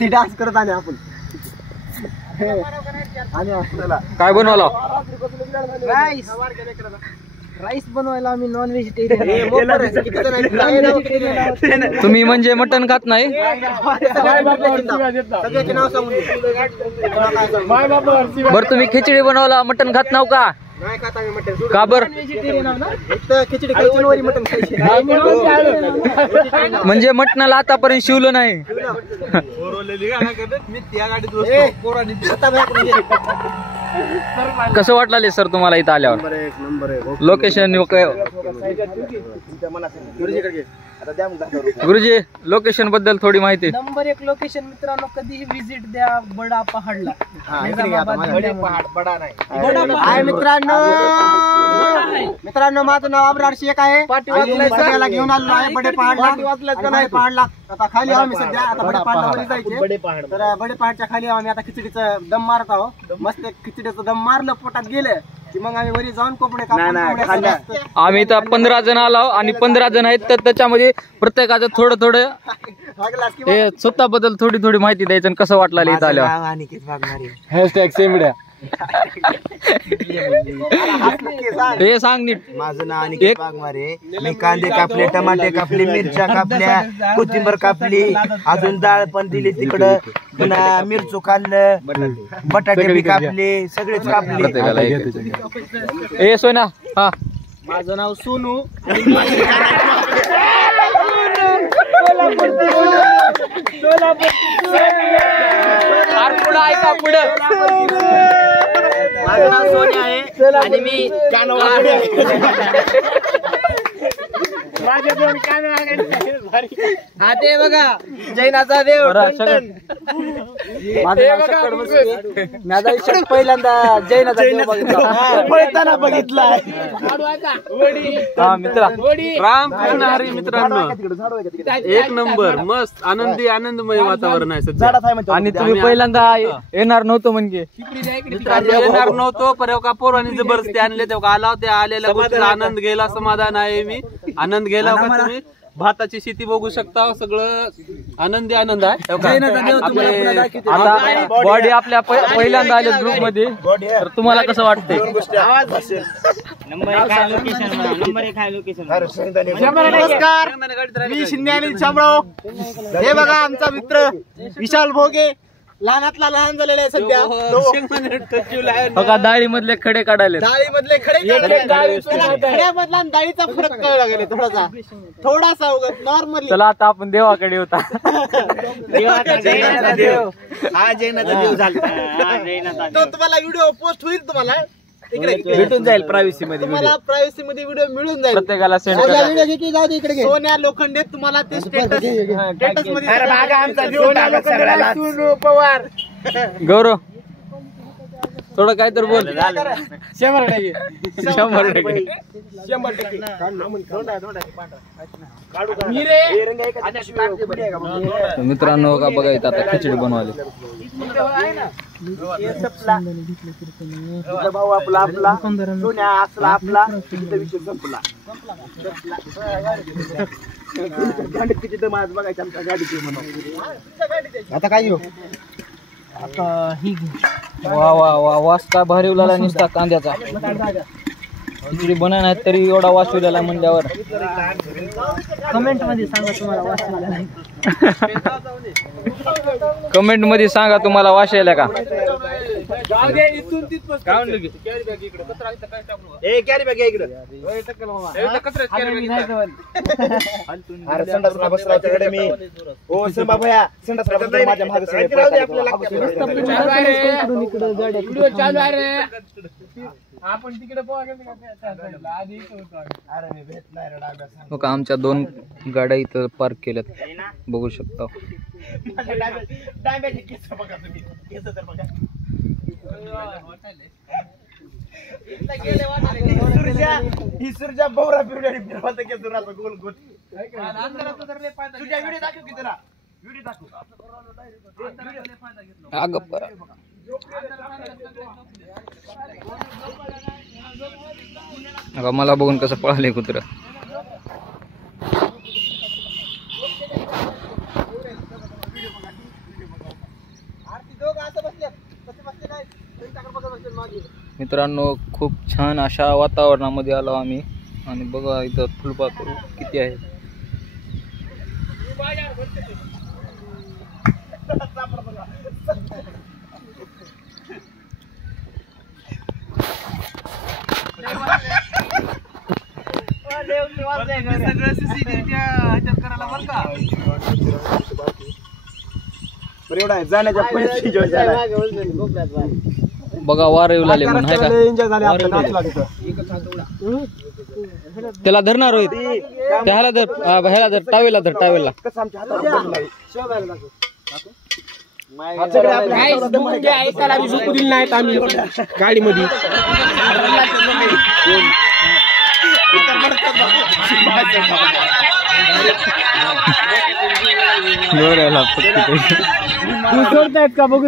ती डान्स करत आणि आपण काय बनवला? राईस बनवायला आम्ही नॉन व्हेजिटेरियन. तुम्ही म्हणजे मटण खात नाही? बरं तुम्ही खिचडी बनवला, मटण खात नाव का? का बर? खिचडी खायची मटण खायची म्हणजे मटणाला आतापर्यंत शिवलं नाही. कसं वाटलं सर तुम्हाला इथं आल्यावर? लोकेशन गुरुजी लोकेशन बद्दल थोडी माहिती. नंबर 1 लोकेशन मित्रांनो, कधीही विजिट द्या बडा पहाडला. मित्रांनो माझं नाव अब्रार शेख आहे. सगळ्याला घेऊन आलो आहे बडे पहाडला. आता खाली आम्ही सध्या आता बडे पहाडला जायचे. तर बडे पहाडच्या खाली आम्ही आता खिचडीचं दम मारत आहोत. मस्त खिचडीचं दम मारलं, पोटात गेलं की मग आम्ही वरी जाऊन कोपडे आम्ही तर 15 जण आलो आणि 15 जण आहेत, तर त्याच्यामध्ये प्रत्येकाचं थोडं थोडं हे स्वतःबद्दल थोडी थोडी माहिती द्यायचं. कसं वाटलं इथं आल्यावर? हॅशटॅग सेमड्या हे सांग नीट. माझं नाव अनिकेत वाघमारे. मी कांदे कापले, टमाटे कापले, मिरच्या कापल्या, कोथिंबर कापली, अजून डाळ पण दिली तिकडं, पुन्हा मिरचू खाल्लं, बटाटे बी कापले, सगळेच कापले. ए सोना, हा माझं नाव सोनू. पुढं ऐका पुढं. माझं नाव सोन्या आहे आणि मी हा ते बघा जैनाचा देव. माझा विषय पहिल्यांदा जैनाचा देव बघितला. हा मित्रा, रामकृष्ण हरी. मित्रांनो एक नंबर मस्त आनंदमय वातावरण आहे सध्या. आणि तुम्ही पहिल्यांदा येणार नव्हतो म्हणजे? येणार नव्हतो, पण पोरांनी जबरदस्ती आणले तेव्हा आला. त्या आलेल्या गोष्टीला आनंद घ्यायला समाधान आहे. मी आनंद घ्यायला तुम्ही भाताची शेती बघू शकता, सगळं आनंदी आनंद आहे. आता बॉडी आपल्या पहिल्यांदा आले ग्रुप मध्ये, तर तुम्हाला कसं वाटतंय? नमस्कार, मी शिंदे आणि शामराव. हे बघा आमचा मित्र विशाल भोगे, लहानातला लहान झालेला आहे सध्या. बघा डाळी मधले खडे काढायले. डाळीमधले खडे खड्यामधला डाळीचा फरक कळला गेले थोडासा नॉर्मली. चला आता आपण देवाकडे होता. हा जैनाचा देव झाला. तो तुम्हाला व्हिडिओ पोस्ट होईल, तुम्हाला भेटून जाईल प्रायव्हसी मध्ये. तुम्हाला प्रायव्हसी मध्ये व्हिडिओ मिळून जाईल. प्रत्येकाला सेंड करा. सोन्या लोखंडे तुम्हाला ते स्टेटस मध्ये पवार गौरव थोडं काय तर बोल. 100% मित्रांनो का बघा इथं आता खिचडी बनवायला. भाऊ आपला सोन्या असला आपला विषय संपला. बघायचं आमच्या गाडीची म्हणून. आता काय घेऊ? आता ही वा वा वा वास का भारी उलाला निसता कांद्याचा. खिचडी बनाय नाही तरी एवढा वास उलाला म्हणल्यावर कमेंट मध्ये सांगा तुम्हाला वास आला नाही. कमेंट मध्ये सांगा तुम्हाला वास यायला का. आमच्या 2 गाड्या इथं पार्क केल्यात, बघू शकता. ही सुरजा बोरा पिवळी फिरवत की दुराचा गोल गोल. मला बघून कसं पळाले कुत्र. मित्रांनो खूप छान अशा वातावरणामध्ये आलो आम्ही आणि बघा इथं फुलपाखरू किती आहे. सगळं सीसीटीव्हीच्या ह्याच्यात करायला बरं का. एवढा जाण्याच्या बघा वार येऊ लागले म्हणून आहे का. एन्जॉय झाले त्याला धरणार होईल त्याला धर ह्याला धर टावेला धर टावेला. नाहीत आम्ही गाडीमध्ये सोडतायत का बघू.